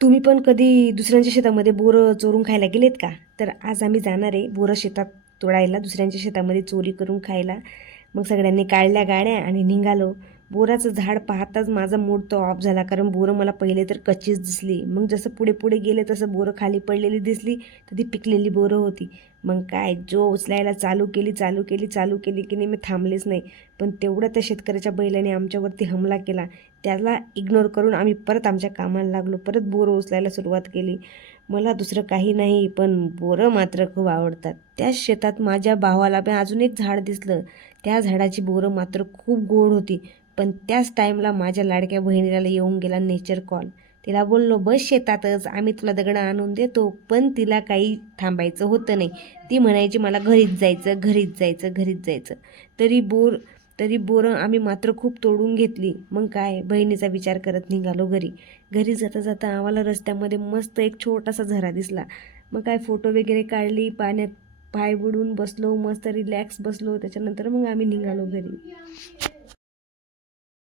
तुम्ही पण कधी दुसऱ्यांच्या शेतामध्ये बोरं चोरून खायला गेलेत का? तर आज आम्ही जाणार आहे बोरं शेतात तोडायला, दुसऱ्यांच्या शेतामध्ये चोरी करून खायला. मग सगळ्यांनी काढल्या गाड्या आणि निघालो. बोराचं झाड पाहताच माझा मूड तो ऑफ झाला, कारण बोरं मला पहिले तर कच्चीच दिसली. मग जसं पुढे पुढे गेले तसं बोरं खाली पडलेली दिसली, तर ती पिकलेली बोरं होती. मग काय जो उचलायला चालू केली की नाही, मी थांबलेच नाही. पण तेवढं त्या शेतकऱ्याच्या बैलाने आमच्यावरती हमला केला. त्याला इग्नोर करून आम्ही परत आमच्या कामाला लागलो. परत बोरं उचलायला सुरुवात केली. मला दुसरं काही नाही, पण बोरं मात्र खूप आवडतात. त्याच शेतात माझ्या भावाला पण अजून एक झाड दिसलं. त्या झाडाची बोरं मात्र खूप गोड होती. पण त्याच टाईमला माझ्या लाडक्या बहिणीला येऊन गेला नेचर कॉल. तिला बोललो, बस शेतातच, आम्ही तुला दगडं आणून देतो. पण तिला काही थांबायचं होतं नाही. ती म्हणायची मला घरीच जायचं. तरी बोर तरी बोरं आम्ही मात्र खूप तोडून घेतली. मग काय, बहिणीचा विचार करत निघालो घरी. घरी जाता जाता आम्हाला रस्त्यामध्ये मस्त एक छोटासा झरा दिसला. मग काय, फोटो वगैरे काढली, पाण्यात पाय बुडून बसलो, मस्त रिलॅक्स बसलो. त्याच्यानंतर मग आम्ही निघालो घरी.